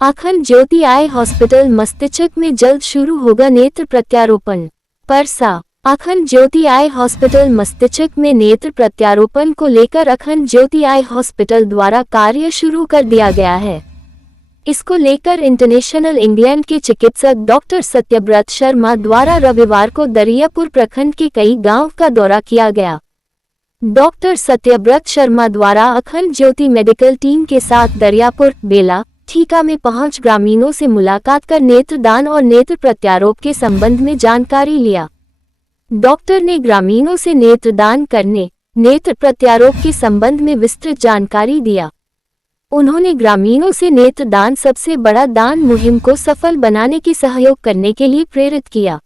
अखंड ज्योति eye hospital मस्तिष्क में जल्द शुरू होगा नेत्र प्रत्यारोपण। परसा। अखंड ज्योति आई हॉस्पिटल मस्तिष्क में नेत्र प्रत्यारोपण को लेकर अखंड ज्योति आई हॉस्पिटल द्वारा कार्य शुरू कर दिया गया है। इसको लेकर इंटरनेशनल इंग्लैंड के चिकित्सक डॉक्टर सत्यव्रत शर्मा द्वारा रविवार को दरियापुर प्रखंड के कई गांव का दौरा किया गया। डॉक्टर सत्यव्रत शर्मा द्वारा अखंड ज्योति मेडिकल टीम के साथ दरियापुर, बेला, ठीका में पहुंच ग्रामीणों से मुलाकात कर नेत्रदान और नेत्र प्रत्यारोप के संबंध में जानकारी लिया। डॉक्टर ने ग्रामीणों से नेत्रदान करने, नेत्र प्रत्यारोप के संबंध में विस्तृत जानकारी दिया। उन्होंने ग्रामीणों से नेत्रदान सबसे बड़ा दान मुहिम को सफल बनाने के सहयोग करने के लिए प्रेरित किया।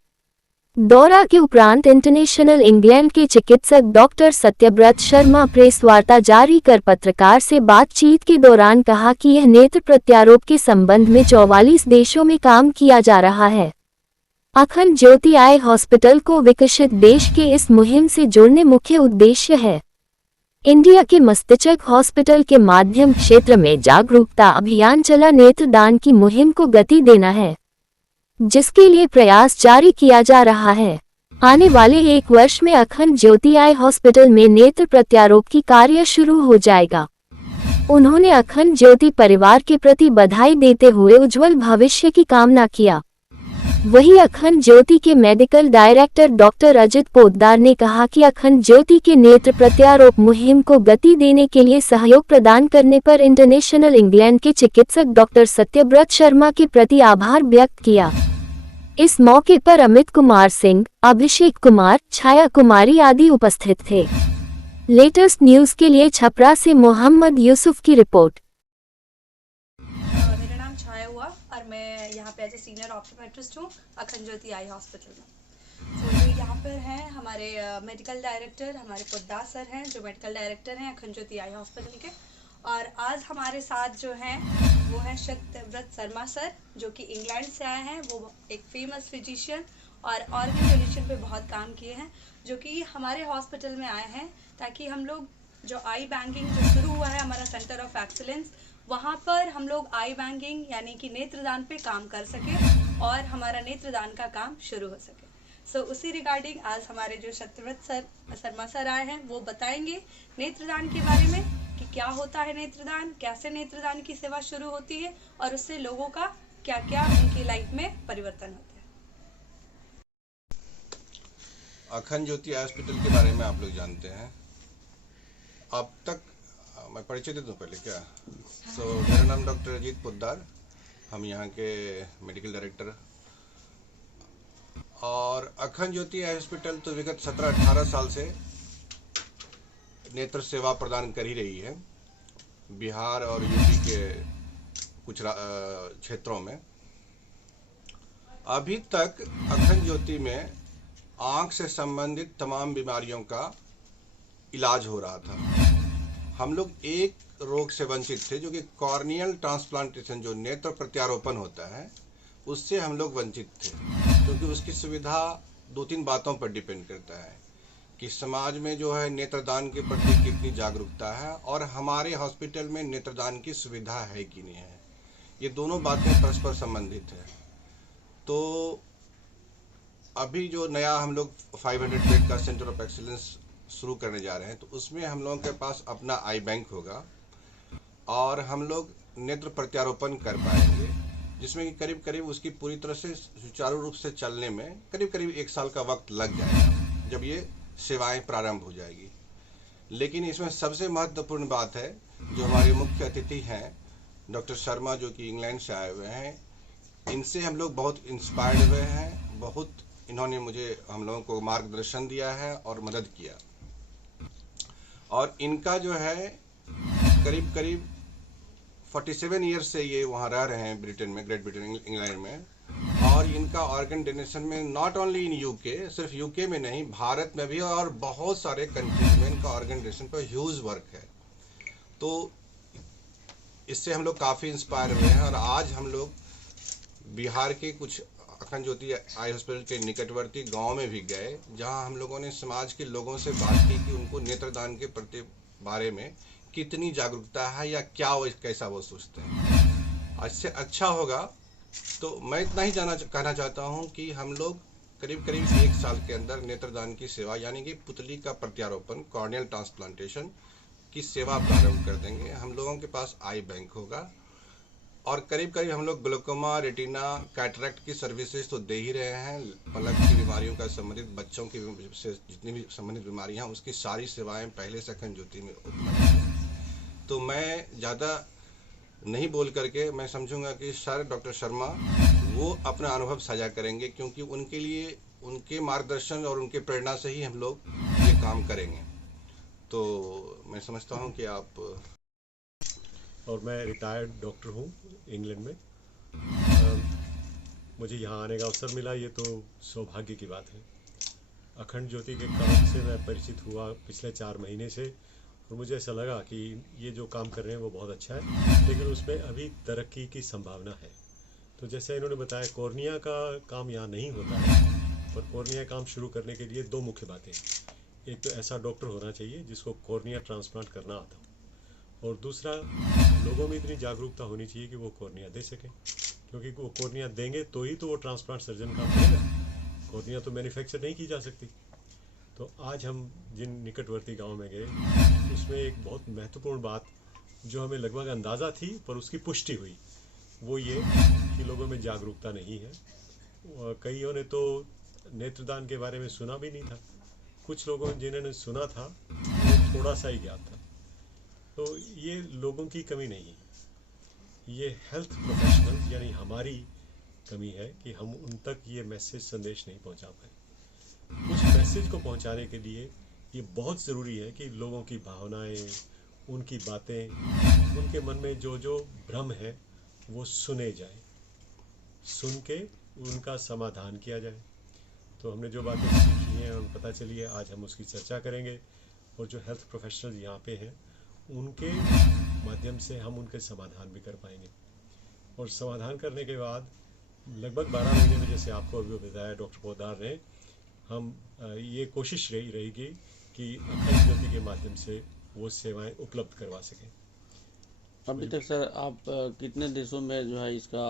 दौरा के उपरांत इंटरनेशनल इंग्लैंड के चिकित्सक डॉक्टर सत्यव्रत शर्मा प्रेस वार्ता जारी कर पत्रकार से बातचीत के दौरान कहा कि यह नेत्र प्रत्यारोप के संबंध में 44 देशों में काम किया जा रहा है। अखंड ज्योति आई हॉस्पिटल को विकसित देश के इस मुहिम से जोड़ने मुख्य उद्देश्य है। इंडिया के मस्तिष्क हॉस्पिटल के माध्यम क्षेत्र में जागरूकता अभियान चला नेत्रदान की मुहिम को गति देना है, जिसके लिए प्रयास जारी किया जा रहा है। आने वाले 1 वर्ष में अखंड ज्योति आई हॉस्पिटल में नेत्र प्रत्यारोप की कार्य शुरू हो जाएगा। उन्होंने अखंड ज्योति परिवार के प्रति बधाई देते हुए उज्जवल भविष्य की कामना किया। वहीं अखंड ज्योति के medical director doctor Ajit Poddar ने कहा कि अखंड ज्योति के नेत्र प्रत्यारोप मुहिम को गति देने के लिए सहयोग प्रदान करने पर इंटरनेशनल इंग्लैंड के चिकित्सक डॉक्टर सत्यव्रत शर्मा के प्रति आभार व्यक्त किया। इस मौके पर अमित कुमार सिंह, अभिषेक कुमार, छाया कुमारी आदि उपस्थित थे। लेटेस्ट न्यूज के लिए छपरा से मोहम्मद यूसुफ की रिपोर्ट। मेरा नाम छाया हुआ और मैं यहाँ पे एज ए सीनियर ऑप्टोमेट्रिस्ट हूँ अखंड ज्योति आई हॉस्पिटल में। तो जो यहाँ पर हैं हमारे मेडिकल डायरेक्टर, हमारे पोद्दार सर हैं जो मेडिकल डायरेक्टर हैं अखंड ज्योति आई हॉस्पिटल के। और आज हमारे साथ जो हैं वो हैं सत्यव्रत शर्मा सर, जो कि इंग्लैंड से आए हैं। वो एक फेमस फिजिशियन और ऑर्गन डोनेशन पे बहुत काम किए हैं, जो कि हमारे हॉस्पिटल में आए हैं ताकि हम लोग जो आई बैंकिंग जो शुरू हुआ है हमारा सेंटर ऑफ एक्सीलेंस, वहाँ पर हम लोग आई बैंकिंग यानी कि नेत्रदान पे काम कर सके और हमारा नेत्रदान का काम शुरू हो सके। सो उसी रिगार्डिंग आज हमारे जो सत्यव्रत शर्मा सर आए हैं वो बताएंगे नेत्रदान के बारे में कि क्या होता है नेत्रदान, कैसे नेत्रदान की सेवा शुरू होती है और उससे लोगों का क्या क्या उनकी लाइफ में परिवर्तन होता है। अखंड ज्योति हॉस्पिटल के बारे में आप लोग जानते हैं। अब तक मैं परिचय दे दूं पहले क्या? तो मेरा नाम डॉक्टर अजीत पोद्दार, हम यहाँ के मेडिकल डायरेक्टर। और अखंड ज्योति हॉस्पिटल तो विगत 17-18 साल से नेत्र सेवा प्रदान कर ही रही है बिहार और यूपी के कुछ क्षेत्रों में। अभी तक अखंड ज्योति में आंख से संबंधित तमाम बीमारियों का इलाज हो रहा था। हम लोग एक रोग से वंचित थे, जो कि कॉर्नियल ट्रांसप्लांटेशन, जो नेत्र प्रत्यारोपण होता है, उससे हम लोग वंचित थे, क्योंकि उसकी सुविधा 2-3 बातों पर डिपेंड करता है कि समाज में जो है नेत्रदान के प्रति कितनी जागरूकता है और हमारे हॉस्पिटल में नेत्रदान की सुविधा है कि नहीं है। ये दोनों बातें परस्पर संबंधित है। तो अभी जो नया हम लोग 500 बेड का सेंटर ऑफ एक्सीलेंस शुरू करने जा रहे हैं, तो उसमें हम लोगों के पास अपना आई बैंक होगा और हम लोग नेत्र प्रत्यारोपण कर पाएंगे, जिसमें कि करीब करीब उसकी पूरी तरह से सुचारू रूप से चलने में करीब करीब 1 साल का वक्त लग जाएगा जब ये सेवाएं प्रारंभ हो जाएगी। लेकिन इसमें सबसे महत्वपूर्ण बात है, जो हमारे मुख्य अतिथि हैं डॉक्टर शर्मा, जो कि इंग्लैंड से आए हुए हैं, इनसे हम लोग बहुत इंस्पायर्ड हुए हैं। बहुत इन्होंने हम लोगों को मार्गदर्शन दिया है और मदद किया। और इनका जो है करीब करीब 47 ईयर्स से ये वहाँ रह रहे हैं ब्रिटेन में, ग्रेट ब्रिटेन, इंग्लैंड में। और इनका ऑर्गन डोनेशन में नॉट ओनली इन यूके, सिर्फ यूके में नहीं, भारत में भी और बहुत सारे कंट्रीज में इनका ऑर्गन डोनेशन पर ह्यूज वर्क है। तो इससे हम लोग काफ़ी इंस्पायर हुए हैं। और आज हम लोग बिहार के कुछ अखंड ज्योति आई हॉस्पिटल के निकटवर्ती गांव में भी गए, जहां हम लोगों ने समाज के लोगों से बात की कि उनको नेत्रदान के प्रति बारे में कितनी जागरूकता है या क्या वो कैसा वो सोचते हैं। इससे अच्छा होगा। तो मैं इतना ही कहना चाहता हूँ कि हम लोग करीब करीब 1 साल के अंदर नेत्रदान की सेवा यानी कि पुतली का प्रत्यारोपण कॉर्नियल ट्रांसप्लांटेशन की सेवा प्रारंभ कर देंगे। हम लोगों के पास आई बैंक होगा और करीब करीब हम लोग ग्लूकोमा, रेटिना, कैटरेक्ट की सर्विसेज तो दे ही रहे हैं। पलक की बीमारियों का संबंधित, बच्चों की से जितनी भी संबंधित बीमारियां हैं उसकी सारी सेवाएं पहले से अखंड ज्योति में उपलब्ध हैं। तो मैं ज़्यादा नहीं बोल करके मैं समझूंगा कि सर डॉक्टर शर्मा वो अपना अनुभव साझा करेंगे, क्योंकि उनके लिए उनके मार्गदर्शन और उनके प्रेरणा से ही हम लोग ये काम करेंगे। तो मैं समझता हूँ कि आप। और मैं रिटायर्ड डॉक्टर हूँ इंग्लैंड में। मुझे यहाँ आने का अवसर मिला, ये तो सौभाग्य की बात है। अखंड ज्योति के काम से मैं परिचित हुआ पिछले 4 महीने से और मुझे ऐसा लगा कि ये जो काम कर रहे हैं वो बहुत अच्छा है, लेकिन उसमें अभी तरक्की की संभावना है। तो जैसे इन्होंने बताया, कॉर्निया का काम यहाँ नहीं होता है, पर कॉर्निया काम शुरू करने के लिए 2 मुख्य बातें। एक तो ऐसा डॉक्टर होना चाहिए जिसको कॉर्निया ट्रांसप्लांट करना आता हो, और दूसरा लोगों में इतनी जागरूकता होनी चाहिए कि वो कॉर्निया दे सकें, क्योंकि वो कॉर्निया देंगे तो ही तो वो ट्रांसप्लांट सर्जन काम करेगा। कॉर्निया तो मैन्युफैक्चर नहीं की जा सकती। तो आज हम जिन निकटवर्ती गांव में गए, उसमें एक बहुत महत्वपूर्ण बात जो हमें लगभग अंदाज़ा थी पर उसकी पुष्टि हुई, वो ये कि लोगों में जागरूकता नहीं है। कईयों ने तो नेत्रदान के बारे में सुना भी नहीं था, कुछ लोगों जिन्होंने सुना था वो थोड़ा सा ही ज्ञात था। तो ये लोगों की कमी नहीं है, ये हेल्थ प्रोफेशनल्स यानी हमारी कमी है कि हम उन तक ये मैसेज, संदेश नहीं पहुंचा पाए। उस मैसेज को पहुंचाने के लिए ये बहुत ज़रूरी है कि लोगों की भावनाएं, उनकी बातें, उनके मन में जो जो भ्रम है वो सुने जाए, सुन के उनका समाधान किया जाए। तो हमने जो बातें सीखी हैं और पता चली है, आज हम उसकी चर्चा करेंगे। और जो हेल्थ प्रोफेशनल्स यहाँ पे हैं उनके माध्यम से हम उनके समाधान भी कर पाएंगे। और समाधान करने के बाद लगभग 12 महीने में, जैसे आपको अभी बताया डॉक्टर पोद्दार ने, हम ये कोशिश रहेगी कि अखंड ज्योति के माध्यम से वो सेवाएं उपलब्ध करवा सकें। अभी तक सर आप कितने देशों में जो है इसका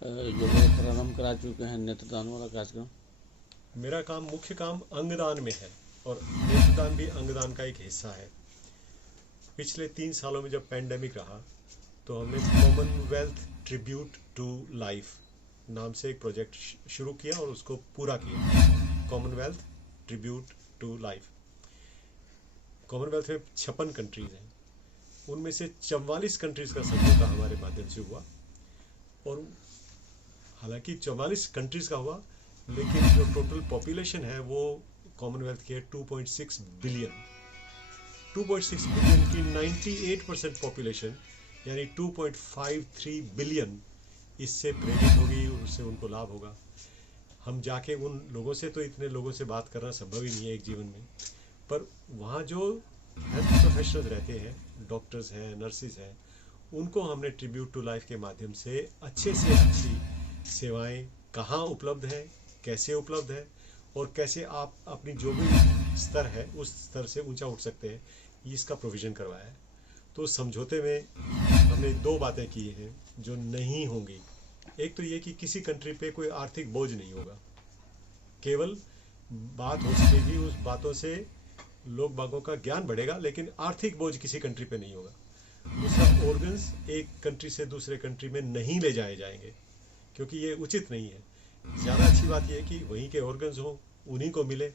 जो है प्रारंभ करा चुके हैं नेत्रदान वाला कार्यक्रम? मेरा काम, मुख्य काम अंगदान में है और नेत्रदान भी अंगदान का एक हिस्सा है। पिछले 3 सालों में जब पैंडेमिक रहा तो हमने कॉमनवेल्थ ट्रिब्यूट टू लाइफ नाम से एक प्रोजेक्ट शुरू किया और उसको पूरा किया। Commonwealth tribute to life. Commonwealth में 56 कंट्रीज हैं, उनमें से 44 कंट्रीज का समझौता हमारे माध्यम से हुआ। और हालांकि 44 कंट्रीज का हुआ, लेकिन जो टोटल पॉपुलेशन है वो कॉमनवेल्थ की है 2.6 बिलियन। 2.6 बिलियन की 98% पॉपुलेशन यानी 2.53 बिलियन इससे प्रेरित होगी और उससे उनको लाभ होगा। हम जाके उन लोगों से, तो इतने लोगों से बात करना संभव ही नहीं है एक जीवन में, पर वहाँ जो हेल्थ प्रोफेशनल्स रहते हैं, डॉक्टर्स हैं, नर्सिस हैं, उनको हमने ट्रिब्यूट टू लाइफ के माध्यम से अच्छे से अच्छी सेवाएं कहाँ उपलब्ध है, कैसे उपलब्ध है और कैसे आप अपनी जो भी स्तर है उस स्तर से ऊंचा उठ सकते हैं, इसका प्रोविज़न करवाया है। तो समझौते में हमने 2 बातें की हैं जो नहीं होंगी। एक तो ये कि किसी कंट्री पे कोई आर्थिक बोझ नहीं होगा, केवल बात हो सकेगी, उस बातों से लोग बागों का ज्ञान बढ़ेगा, लेकिन आर्थिक बोझ किसी कंट्री पे नहीं होगा। दूसरा, ऑर्गन्स एक कंट्री से दूसरे कंट्री में नहीं ले जाए जाएंगे, क्योंकि ये उचित नहीं है। ज़्यादा अच्छी बात यह है कि वहीं के ऑर्गन्स हों, उन्हीं को मिले,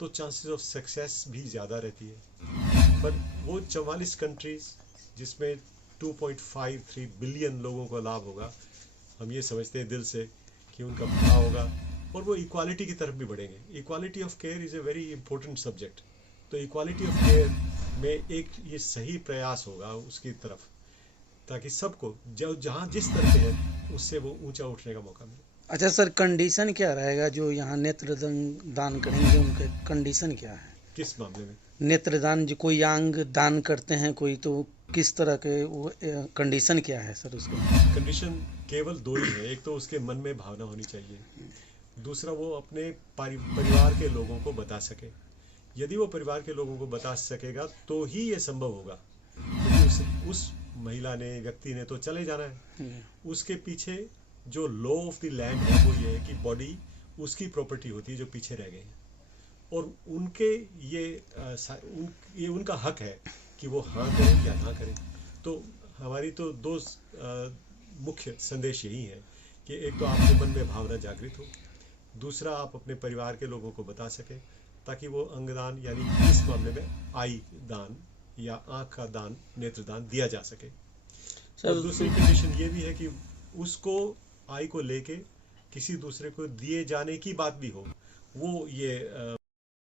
तो चांसेस ऑफ सक्सेस भी ज़्यादा रहती है। पर वो 44 कंट्रीज जिसमें 2.53 बिलियन लोगों को लाभ होगा, हम ये समझते हैं दिल से कि उनका भला होगा और वो इक्वालिटी की तरफ भी बढ़ेंगे। Equality of care is a very important subject. तो इक्वालिटी ऑफ केयर में एक ये सही प्रयास होगा उसकी तरफ, ताकि सबको जो जहाँ जिस तरह के है उससे वो ऊंचा उठने का मौका मिले। अच्छा सर, कंडीशन क्या रहेगा जो यहाँ नेत्रदान दान करेंगे, उनके कंडीशन क्या है? किस मामले में? नेत्रदान, जो कोई अंग दान करते हैं कोई, तो किस तरह के वो कंडीशन क्या है सर उसका? कंडीशन केवल 2 ही है। एक तो उसके मन में भावना होनी चाहिए, दूसरा वो अपने परिवार के लोगों को बता सके। यदि वो परिवार के लोगों को बता सकेगा तो ही ये संभव होगा, क्योंकि उस महिला ने, व्यक्ति ने तो चले जाना है। उसके पीछे जो लॉ ऑफ द लैंड है वो ये है कि बॉडी उसकी प्रॉपर्टी होती है जो पीछे रह गई है, और उनके ये उनका हक है कि वो हाँ करें या ना करें। तो हमारी तो दो मुख्य संदेश यही है कि एक तो आपके मन में भावना जागृत हो, दूसरा आप अपने परिवार के लोगों को बता सकें ताकि वो अंगदान यानी इस मामले में आई दान या आँख का दान, नेत्रदान दिया जा सके। और दूसरी कंडीशन ये भी है कि उसको आई को लेके किसी दूसरे को दिए जाने की बात भी हो, वो ये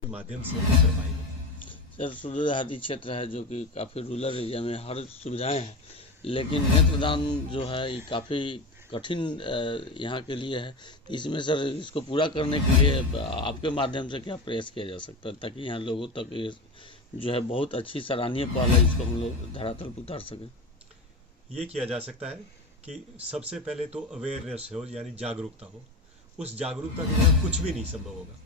माध्यम से कर पाएंगे। सर, सुदूरवर्ती क्षेत्र है जो कि काफ़ी रूरल एरिया में हर सुविधाएं हैं, लेकिन नेत्रदान जो है ये काफ़ी कठिन यहाँ के लिए है। इसमें सर इसको पूरा करने के लिए आपके माध्यम से क्या प्रयास किया जा सकता है ताकि यहाँ लोगों तक ये जो है बहुत अच्छी सराहनीय पहल है, इसको हम लोग धरातल पर उतार सकें? ये किया जा सकता है कि सबसे पहले तो अवेयरनेस हो, यानी जागरूकता हो। उस जागरूकता के बिना कुछ भी नहीं संभव होगा।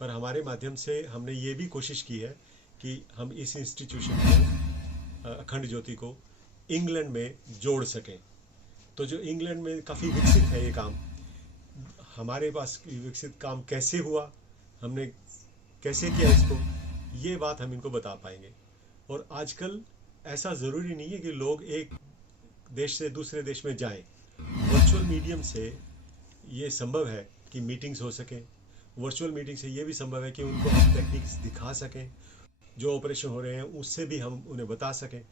पर हमारे माध्यम से हमने ये भी कोशिश की है कि हम इस इंस्टीट्यूशन को, अखंड ज्योति को इंग्लैंड में जोड़ सकें। तो जो इंग्लैंड में काफ़ी विकसित है ये काम, हमारे पास विकसित काम कैसे हुआ, हमने कैसे किया इसको, ये बात हम इनको बता पाएंगे। और आजकल ऐसा ज़रूरी नहीं है कि लोग एक देश से दूसरे देश में जाएं। वर्चुअल मीडियम से ये संभव है कि मीटिंग्स हो सकें। वर्चुअल मीटिंग से ये भी संभव है कि उनको हम टेक्निक्स दिखा सकें, जो ऑपरेशन हो रहे हैं उससे भी हम उन्हें बता सकें।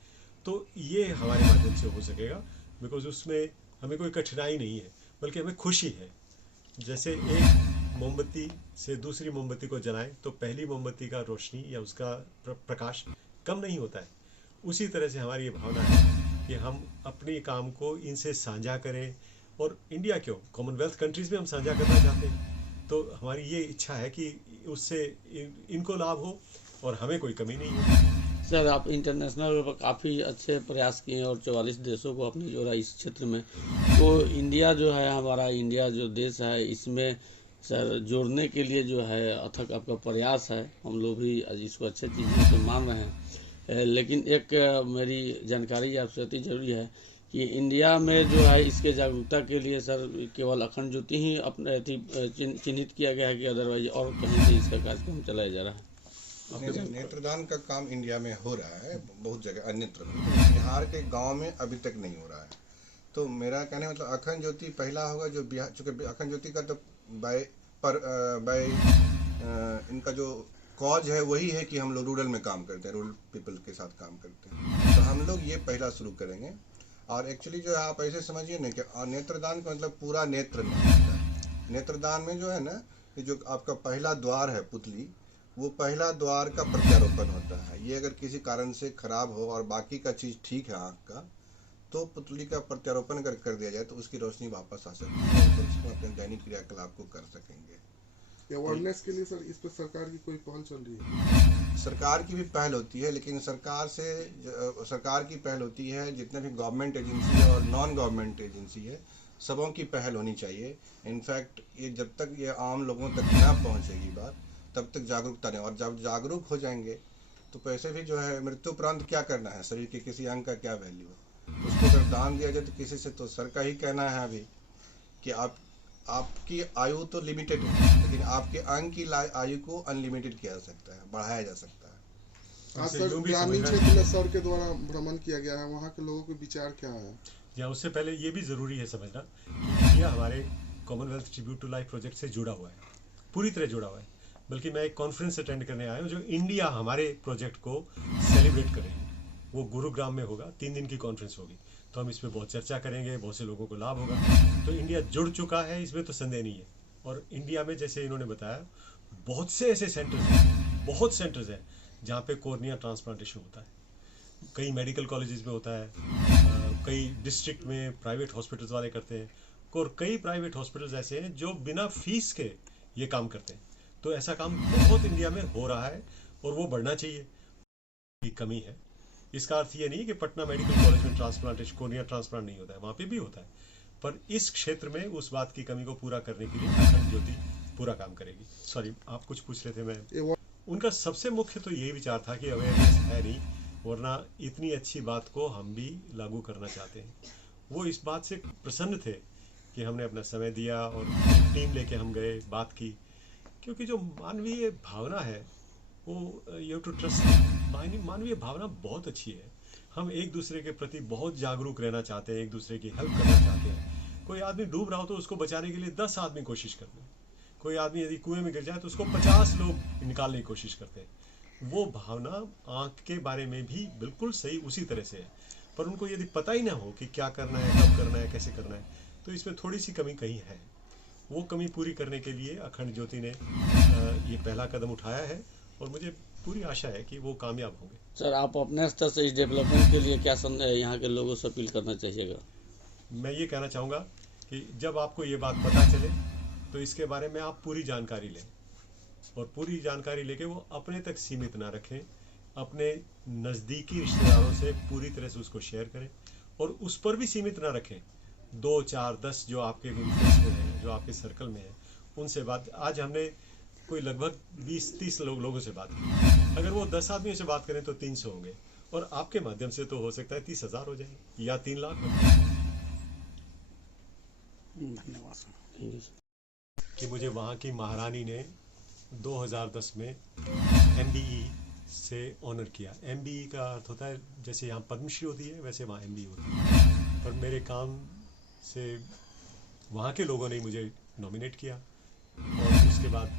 तो ये हमारे माध्यम से हो सकेगा, बिकॉज उसमें हमें कोई कठिनाई नहीं है, बल्कि हमें खुशी है। जैसे एक मोमबत्ती से दूसरी मोमबत्ती को जलाएं तो पहली मोमबत्ती का रोशनी या उसका प्रकाश कम नहीं होता है, उसी तरह से हमारी ये भावना है कि हम अपने काम को इनसे साझा करें। और इंडिया क्यों, कॉमनवेल्थ कंट्रीज़ में हम साझा करना चाहते हैं। तो हमारी ये इच्छा है कि उससे इनको लाभ हो और हमें कोई कमी नहीं है। सर, आप इंटरनेशनल लेवल पर काफ़ी अच्छे प्रयास किए और 44 देशों को अपने जोड़ा इस क्षेत्र में। तो इंडिया जो है, हमारा इंडिया जो देश है, इसमें सर जोड़ने के लिए जो है अथक आपका प्रयास है। हम लोग भी इसको अच्छे चीज़ों से मान रहे हैं। लेकिन एक मेरी जानकारी आपसे अति जरूरी है कि इंडिया में जो है इसके जागरूकता के लिए सर केवल अखंड ज्योति ही अपने चिन्हित किया गया है कि अदरवाइज और कहीं से इसका कार्यक्रम चलाया जा रहा है? नेत्रदान का काम इंडिया में हो रहा है बहुत जगह, अन्यत्र में। बिहार के गांव में अभी तक नहीं हो रहा है। तो मेरा कहने मतलब अखंड ज्योति पहला होगा जो बिहार, चूँकि अखंड ज्योति का तो इनका जो कॉज है वही है कि हम लोग रूरल में काम करते हैं, रूरल पीपल के साथ काम करते हैं। तो हम लोग ये पहला शुरू करेंगे। और एक्चुअली जो है आप ऐसे समझिए ना कि नेत्रदान का मतलब पूरा नेत्र नहीं होता है। नेत्रदान में जो है ना, ये जो आपका पहला द्वार है पुतली, वो पहला द्वार का प्रत्यारोपण होता है। ये अगर किसी कारण से खराब हो और बाकी का चीज़ ठीक है आँख का, तो पुतली का प्रत्यारोपण अगर कर दिया जाए तो उसकी रोशनी वापस आ सकती है, तो उसमें अपने दैनिक क्रियाकलाप को कर सकेंगे। अवेयरनेस के लिए सर इस पर सरकार की कोई पहल चल रही है? सरकार की भी पहल होती है, लेकिन सरकार की पहल होती है, जितने भी गवर्नमेंट एजेंसी है और नॉन गवर्नमेंट एजेंसी है, सबों की पहल होनी चाहिए। इनफैक्ट ये जब तक ये आम लोगों तक ना पहुंचेगी बात, तब तक जागरूकता नहीं। और जब जागरूक हो जाएंगे तो पैसे भी जो है, मृत्यु उपरांत क्या करना है, शरीर के किसी अंग का क्या वैल्यू है, उसको अगर दान दिया जाए तो किसी से, तो सर का ही कहना है अभी कि आपकी आयु तो लिमिटेड है, लेकिन आपके अंग की आयु को अनलिमिटेड किया जा सकता है, बढ़ाया जा सकता है। आज सर ग्रामीण क्षेत्र में सर के द्वारा भ्रमण किया गया है, वहाँ के लोगों के विचार क्या है? या उससे पहले ये भी ज़रूरी है समझना कि इंडिया हमारे Commonwealth tribute to life project से जुड़ा हुआ है, पूरी तरह जुड़ा हुआ है। बल्कि मैं एक कॉन्फ्रेंस अटेंड करने आया हूँ जो इंडिया हमारे प्रोजेक्ट को सेलिब्रेट करेगी। वो गुरुग्राम में होगा, 3 दिन की कॉन्फ्रेंस होगी। तो हम इस पर बहुत चर्चा करेंगे, बहुत से लोगों को लाभ होगा। तो इंडिया जुड़ चुका है, इसमें तो संदेह नहीं है। और इंडिया में जैसे इन्होंने बताया, बहुत से ऐसे सेंटर्स हैं, बहुत सेंटर्स हैं जहाँ पे कोर्निया ट्रांसप्लांटेशन होता है। कई मेडिकल कॉलेजेस में होता है, कई डिस्ट्रिक्ट में प्राइवेट हॉस्पिटल्स वाले करते हैं, और कई प्राइवेट हॉस्पिटल्स ऐसे हैं जो बिना फीस के ये काम करते हैं। तो ऐसा काम बहुत इंडिया में हो रहा है और वो बढ़ना चाहिए। की कमी है, इसका अर्थ ये नहीं कि पटना मेडिकल कॉलेज में ट्रांसप्लांटेशन, कोर्निया ट्रांसप्लांट नहीं होता है, वहाँ पे भी होता है। पर इस क्षेत्र में उस बात की कमी को पूरा करने के लिए अखंड ज्योति पूरा काम करेगी। सॉरी, आप कुछ पूछ रहे थे? मैं उनका सबसे मुख्य तो यही विचार था कि अवेयरनेस है नहीं, वरना इतनी अच्छी बात को हम भी लागू करना चाहते हैं। वो इस बात से प्रसन्न थे कि हमने अपना समय दिया और टीम लेके हम गए, बात की, क्योंकि जो मानवीय भावना है वो यू हैव टू ट्रस्ट। मानवीय भावना बहुत अच्छी है। हम एक दूसरे के प्रति बहुत जागरूक रहना चाहते हैं, एक दूसरे की हेल्प करना चाहते हैं। कोई आदमी डूब रहा हो तो उसको बचाने के लिए 10 आदमी कोशिश करते हैं। कोई आदमी यदि कुएं में गिर जाए तो उसको 50 लोग निकालने की कोशिश करते हैं। वो भावना आँख के बारे में भी बिल्कुल सही उसी तरह से है, पर उनको यदि पता ही ना हो कि क्या करना है, कब करना है, कैसे करना है, तो इसमें थोड़ी सी कमी कहीं है। वो कमी पूरी करने के लिए अखंड ज्योति ने ये पहला कदम उठाया है और मुझे पूरी आशा है कि वो कामयाब होंगे। सर, आप अपने स्तर से इस डेवलपमेंट के लिए क्या यहाँ के लोगों से अपील करना चाहिएगा? मैं ये कहना चाहूँगा कि जब आपको ये बात पता चले तो इसके बारे में आप पूरी जानकारी लें, और पूरी जानकारी लेके वो अपने तक सीमित ना रखें, अपने नज़दीकी रिश्तेदारों से पूरी तरह से उसको शेयर करें, और उस पर भी सीमित ना रखें। 2, 4, 10 जो आपके इन्फ्लुएंस में हैं, जो आपके सर्कल में है, उनसे बात। आज हमने कोई लगभग 20-30 लोगों से बात की। अगर वो 10 आदमियों से बात करें तो 300 होंगे, और आपके माध्यम से तो हो सकता है 30,000 हो जाए या 3 लाख हो जाए। धन्यवाद सर। कि मुझे वहाँ की महारानी ने 2010 में MBE से ऑनर किया। MBE का अर्थ होता है जैसे यहाँ पद्मश्री होती है, वैसे वहाँ MBE होती है। पर मेरे काम से वहाँ के लोगों ने मुझे नॉमिनेट किया, और उसके बाद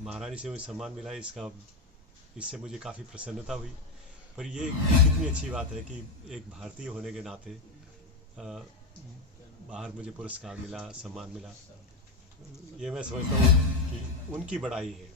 महारानी से मुझे सम्मान मिला। इससे मुझे काफ़ी प्रसन्नता हुई। पर ये कितनी अच्छी बात है कि एक भारतीय होने के नाते बाहर मुझे पुरस्कार मिला, सम्मान मिला। ये मैं समझता हूँ कि उनकी बड़ाई है।